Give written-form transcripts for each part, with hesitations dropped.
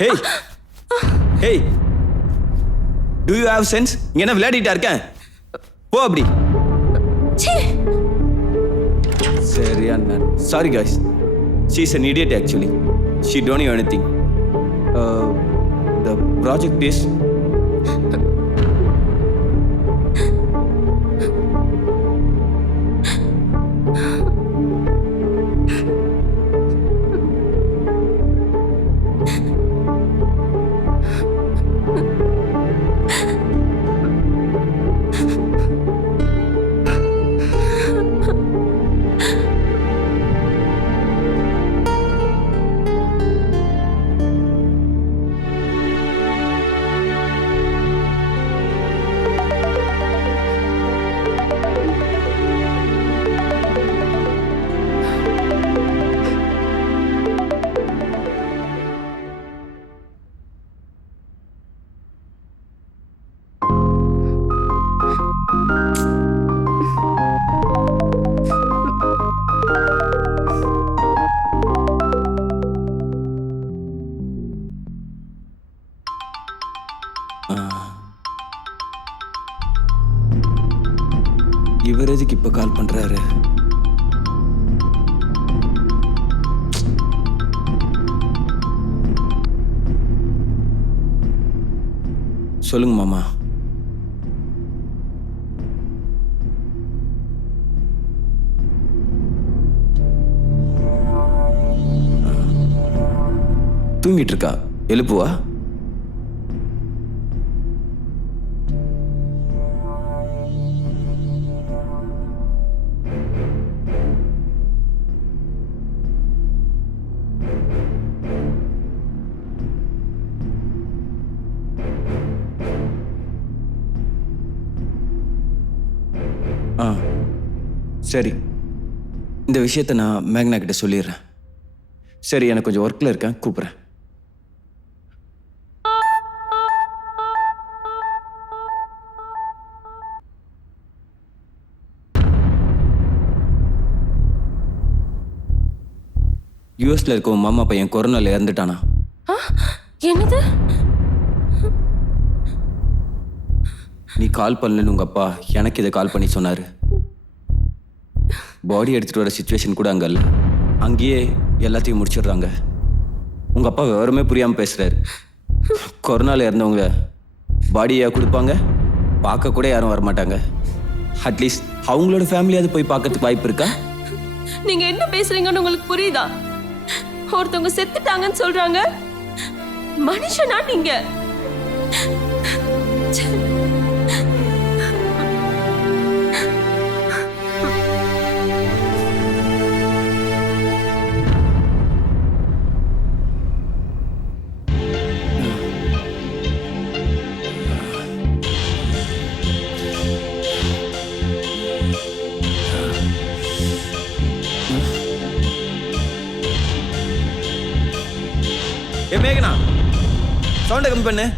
Hey, hey, do you have sense? இங்க என்ன விளையாடிட்டா இருக்கேன்? போ அப்படி. சரியா நான். Sorry guys. She's an idiot actually. She don't know anything. The project is இவர் எதுக்கு இப்ப கால் பண்றாரு? சொல்லுங்க மாமா. தூங்கிட்டு இருக்கா, எழுப்புவா? சரி, இந்த விஷயத்தை நான் மேக்னா கிட்ட சொல்லிடுறேன். சரி, எனக்கு கொஞ்சம் ஒர்க்கில் இருக்கேன், கூப்பிட்றேன். யூஎஸ்ல இருக்க உன் மாமா பையன் கொரோனால இறந்துட்டானா? என்னது? நீ கால் பண்ணலன்னு உங்க அப்பா எனக்கு இதை கால் பண்ணி சொன்னாரு. பாடி எடுத்துட்டு வர சுச்சுவேஷன் கூட அங்க இல்ல. அங்கேயே எல்லாத்தையும் முடிச்சிடுறாங்க. உங்க அப்பா விவரமே புரியாம பேசுறாரு. கொரோனால இறந்தவங்க பாடியா கொடுப்பாங்க, பார்க்க கூட யாரும் வரமாட்டாங்க. அட்லீஸ்ட் அவங்களோட ஃபேமிலியாவது போய் பார்க்கறதுக்கு வாய்ப்பு இருக்கா? நீங்க என்ன பேசுறீங்கன்னு உங்களுக்கு புரியுதா? ஒருத்தவங்க செத்துட்டாங்கன்னு சொல்றாங்க. மனுஷனா நீங்க? ஏ மேகனா, சவுண்டை கம்மி பண்ணு.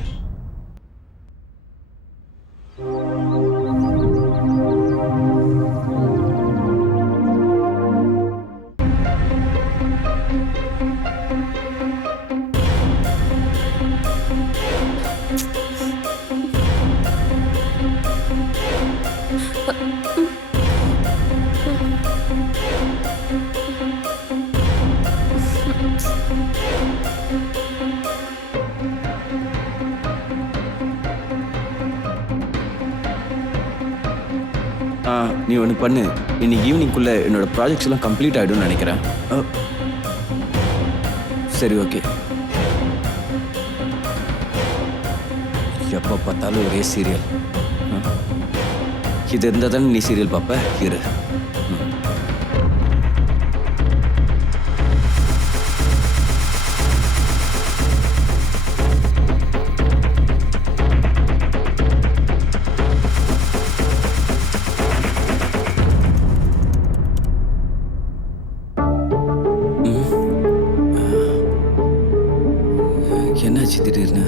நீ ஒன்று பண்ணு, இன்னைக்கு ஈவினிங்குள்ள என்னோட ப்ராஜெக்ட்ஸ் எல்லாம் கம்ப்ளீட் ஆகிடும்னு நினைக்கிறேன். சரி, ஓகே. எப்போ பார்த்தாலும் ஒரே சீரியல். இது இருந்தால் தானே நீ சீரியல் பார்ப்ப. இரு. என்னாச்சு திடீர்னு?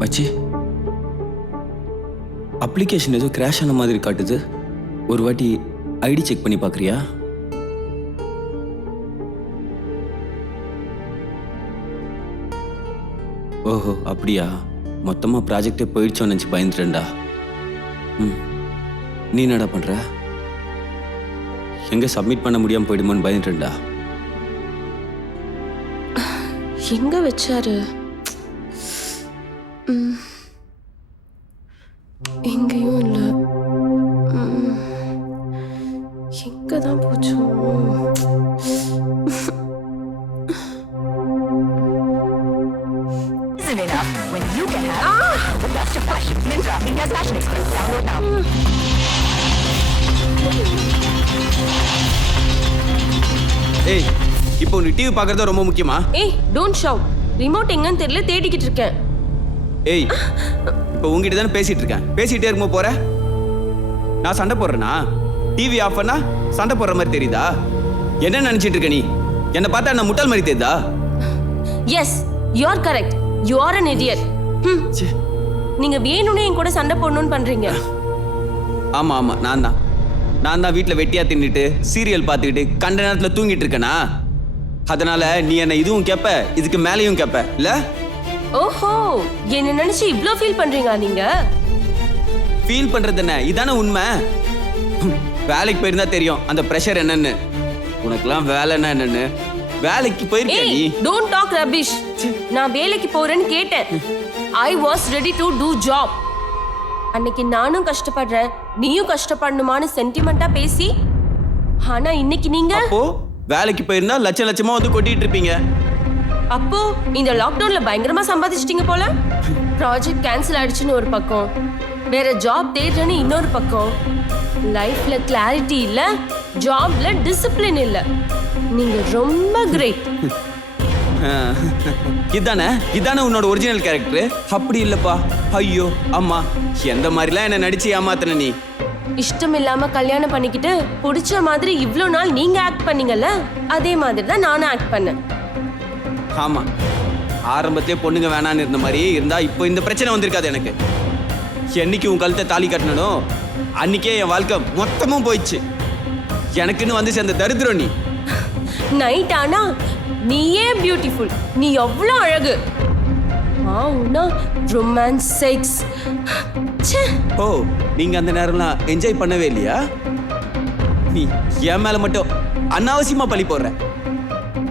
மச்சி, அப்ளிகேஷன் ஏதோ கிராஷ் ஆன மாதிரி காட்டுது. ஒரு வாட்டி ஐடி செக் பண்ணி பார்க்குறியா? ஓஹோ, அப்படியா? மொத்தமாக ப்ராஜெக்டே போயிடுச்சோன்னு நினச்சி பயந்துட்டேன்டா. நீ என்னடா பண்ணுற? எங்கே சப்மிட் பண்ண முடியாமல் போயிடுமோன்னு பயந்துட்டேன்டா. எங்க வச்சாரு? எங்கேயும் இல்லை. எங்க தான் போச்சோ? When you can have the best of fashion. Myntra, India's fashion express. Download now. ஏய், இப்போ நீ டிவி பார்க்கறது ரொம்ப முக்கியமா? ஏய், டோன்ட் ஷவுட். ரிமோட் எங்கன்னு தெரியல, தேடிக்கிட்டு இருக்கேன். ஏய், இப்போ உங்ககிட்ட தானே பேசிட்டு இருக்கேன். பேசிட்டே இருக்கும்போது போற. நான் சண்டை போடுறேனா? டிவி ஆஃப் பண்ணா சண்டை போடுற மாதிரி தெரியுதா? என்ன நினைச்சிட்டு இருக்க நீ? என்னை பார்த்தா என்ன முட்டாள் மாதிரி தெரியுதா? Yes, you are correct. You are an idiot. நீங்க வேணும்னே என் கூட சண்டை போடணும்னு பண்றீங்க. ஆமா ஆமா, நான் தான் வீட்டில் வெட்டியா தின்னுட்டு சீரியல் பார்த்துக்கிட்டு கண்ட நேரத்தில் தூங்கிட்டு இருக்கேனா? அதனால நீ என்ன இதுவும் கேட்ப, இதுக்கு மேலேயும் கேட்ப இல்ல? ஓஹோ, என்ன நினைச்சு இவ்ளோ ஃபீல் பண்றீங்க நீங்க? ஃபீல் பண்றது என்ன? இதானே உண்மை. வேலைக்கு போயிருந்தா தெரியும் அந்த பிரஷர் என்னன்னு. உனக்கெல்லாம் வேலைன்னா என்னன்னு. வேலைக்கு போயிருக்க நீ. Don't talk rubbish. நான் வேலைக்கு போறேன்னு கேட்டேன். I was ready to do job. அன்னைக்கு நானும் கஷ்டப்படுறேன், நீயும் கஷ்டப்படணுமான்னு சென்டிமெண்டா பேசி, ஆனா இன்னைக்கு நீங்க அப்போ வேலைக்கு போயிருந்தா லட்சம் லட்சமா வந்து கொட்டிட்டு இருப்பீங்க. அப்போ இந்த லாக்டவுன்ல பயங்கரமா சம்பாதிச்சிட்டீங்க போல. ப்ராஜெக்ட் கேன்சல் ஆயிடுச்சுன்னு ஒரு பக்கம், வேற ஜாப் தேடுறேன்னு இன்னொரு பக்கம். லைஃப்ல கிளாரிட்டி இல்ல, ஜாப்ல டிசிப்ளின் இல்ல. நீங்க ரொம்ப கிரேட். இதானே உன்னோட ஒரிஜினல் கேரக்டர்? அப்படி இல்லப்பா. ஐயோ அம்மா, எந்த மாதிரிலாம் என்ன நடிச்சு ஏமாத்தின நீ? இஷ்டம் இல்லாம கல்யாணம் பண்ணிக்கிட்டு பிடிச்ச மாதிரி இவ்ளோ நாள் நீங்க ஆக்ட் பண்ணீங்கல்ல, அதே மாதிரி தான் நானும் ஆக்ட் பண்ணேன். ஆமா, ஆரம்பத்திலே பொண்ணுங்க வேணான்னு இருந்த மாதிரி இருந்தா இப்போ இந்த பிரச்சனை வந்திருக்காது எனக்கு. என்னைக்கு உன் கழுத்தை தாலி கட்டணும் அன்னைக்கே என் வாழ்க்கை மொத்தமும் போயிடுச்சு. எனக்குன்னு வந்து சேர்ந்த தரித்திரம் நீ. நைட் ஆனா நீயே பியூட்டிஃபுல், நீ எவ்வளோ அழகு. ஆனா ரொமான்ஸ் செக்ஸ். ஓ, நீங்க அந்த நேரம்லாம் என்ஜாய் பண்ணவே இல்லையா? நீ என் மேல மட்டும் அனாவசியமா பழி போடுற.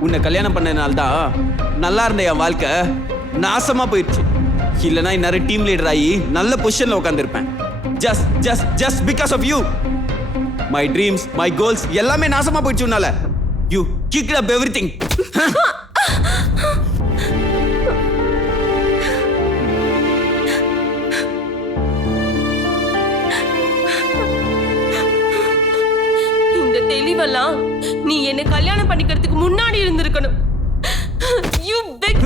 உன்னை கல்யாணம் பண்ணனால தான் நல்லா இருந்த என் வாழ்க்கை நாசமா போயிடுச்சு. இல்லைன்னா இந்நேரம் டீம் லீடர் ஆகி நல்ல பொசிஷன்ல உட்காந்துருப்பேன். Just because of you my dreams, my goals எல்லாமே நாசமா போயிடுச்சு உன்னால. You kicked up everything. இந்த தெளிவெல்லாம் நீ என்ன கல்யாணம் பண்ணிக்கிறதுக்கு முன்னாடி இருந்திருக்கணும். You big